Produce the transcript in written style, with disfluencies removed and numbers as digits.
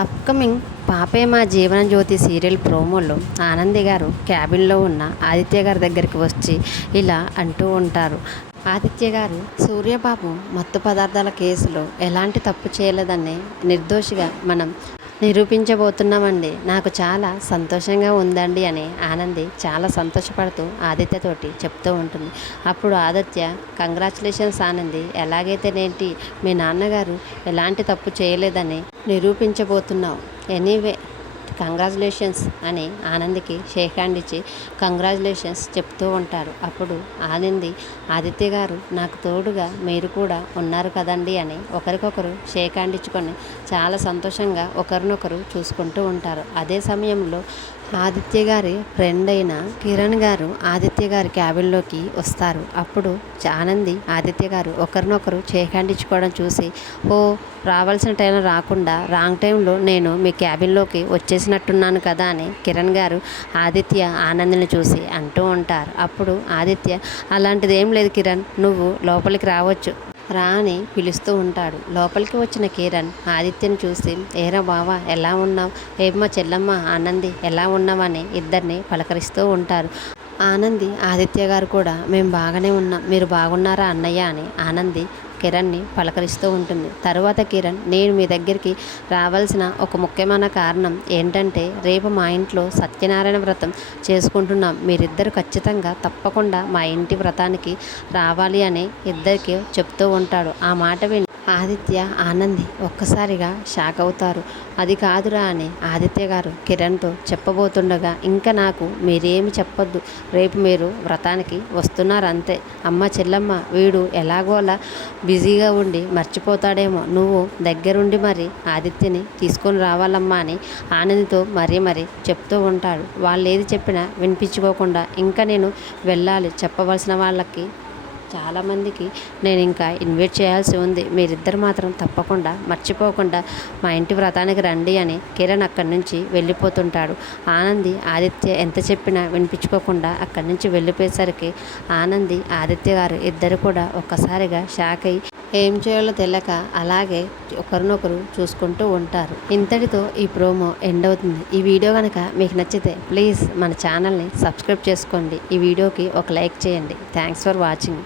Upcoming పాపే మా Jeevan Jyoti serial ప్రోమోలో ఆనంది గారు క్యాబిన్లో ఉన్న ఆదిత్య గారి దగ్గరికి వచ్చి ఇలా అంటూ ఉంటారు. ఆదిత్య గారు, సూర్యబాబు మత్తు పదార్థాల కేసులో ఎలాంటి తప్పు చేయలేదని నిర్దోషిగా మనం నిరూపించబోతున్నామండి. నాకు చాలా సంతోషంగా ఉందండి అని ఆనంది చాలా సంతోషపడుతూ ఆదిత్యతోటి చెప్తూ ఉంటుంది. అప్పుడు ఆదిత్య, కంగ్రాచులేషన్స్ ఆనంది, ఎలాగైతేనేంటి మీ నాన్నగారు ఎలాంటి తప్పు చేయలేదని నిరూపించబోతున్నావు. ఎనీవే కంగ్రాచులేషన్స్ అని ఆనందికి షేక్ హ్యాండ్ ఇచ్చి కంగ్రాచులేషన్స్ చెప్తూ ఉంటారు. అప్పుడు ఆనంది, ఆదిత్య గారు నాకు తోడుగా మీరు కూడా ఉన్నారు కదండి అని ఒకరికొకరు షేక్ హ్యాండ్ ఇచ్చుకొని చాలా సంతోషంగా ఒకరినొకరు చూసుకుంటూ ఉంటారు. అదే సమయంలో ఆదిత్య గారి ఫ్రెండ్ అయిన కిరణ్ గారు ఆదిత్య గారి క్యాబిన్లోకి వస్తారు. అప్పుడు ఆనంది, ఆదిత్య గారు ఒకరినొకరు షేక్ హ్యాండ్ ఇచ్చుకోవడం చూసి, ఓ రావాల్సిన టైంలో రాకుండా రాంగ్ టైంలో నేను మీ క్యాబిన్లోకి వచ్చేసినట్టున్నాను కదా అని కిరణ్ గారు ఆదిత్య ఆనందిని చూసి అంటూ ఉంటారు. అప్పుడు ఆదిత్య, అలాంటిది ఏం లేదు కిరణ్, నువ్వు లోపలికి రావచ్చు రా అని పిలుస్తూ ఉంటాడు. లోపలికి వచ్చిన కిరణ్ ఆదిత్యని చూసి, ఏరా బావా ఎలా ఉన్నావు, ఏమో చెల్లమ్మ ఆనంది ఎలా ఉన్నావని ఇద్దరిని పలకరిస్తూ ఉంటారు. ఆనంది, ఆదిత్య గారు కూడా మేము బాగానే ఉన్నాం, మీరు బాగున్నారా అన్నయ్య అని ఆనంది కిరణ్ని పలకరిస్తూ ఉంటుంది. తరువాత కిరణ్, నేను మీ దగ్గరికి రావాల్సిన ఒక ముఖ్యమైన కారణం ఏంటంటే రేపు మా ఇంట్లో సత్యనారాయణ వ్రతం చేసుకుంటున్నాం, మీరిద్దరు ఖచ్చితంగా తప్పకుండా మా ఇంటి వ్రతానికి రావాలి అని ఇద్దరికి చెప్తూ ఉంటాడు. ఆ మాట విని ఆదిత్య, ఆనంది ఒక్కసారిగా షాక్ అవుతారు. అది కాదురా అని ఆదిత్య గారు కిరణ్తో చెప్పబోతుండగా, ఇంకా నాకు మీరేమి చెప్పొద్దు, రేపు మీరు వ్రతానికి వస్తున్నారు అంతే. అమ్మ చెల్లమ్మ వీడు ఎలాగో అలా బిజీగా ఉండి మర్చిపోతాడేమో, నువ్వు దగ్గరుండి మరి ఆదిత్యని తీసుకొని రావాలమ్మా అని ఆనందితో మరీ చెప్తూ ఉంటాడు. వాళ్ళు ఏది చెప్పినా వినిపించుకోకుండా ఇంకా నేను వెళ్ళాలి, చెప్పవలసిన వాళ్ళకి చాలామందికి నేను ఇంకా ఇన్వైట్ చేయాల్సి ఉంది, మీరిద్దరు మాత్రం తప్పకుండా మర్చిపోకుండా మా ఇంటి వ్రతానికి రండి అని కిరణ్ అక్కడి నుంచి వెళ్ళిపోతుంటాడు. ఆనంది ఆదిత్య ఎంత చెప్పినా వినిపించుకోకుండా అక్కడి నుంచి వెళ్ళిపోయేసరికి ఆనంది ఆదిత్య గారు ఇద్దరు కూడా ఒక్కసారిగా షాక్ అయ్యి ఏం చేయాలో తెలియక అలాగే ఒకరినొకరు చూసుకుంటూ ఉంటారు. ఇంతటితో ఈ ప్రోమో ఎండ్ అవుతుంది. ఈ వీడియో కనుక మీకు నచ్చితే ప్లీజ్ మన ఛానల్ని సబ్స్క్రైబ్ చేసుకోండి. ఈ వీడియోకి ఒక లైక్ చేయండి. Thanks for watching.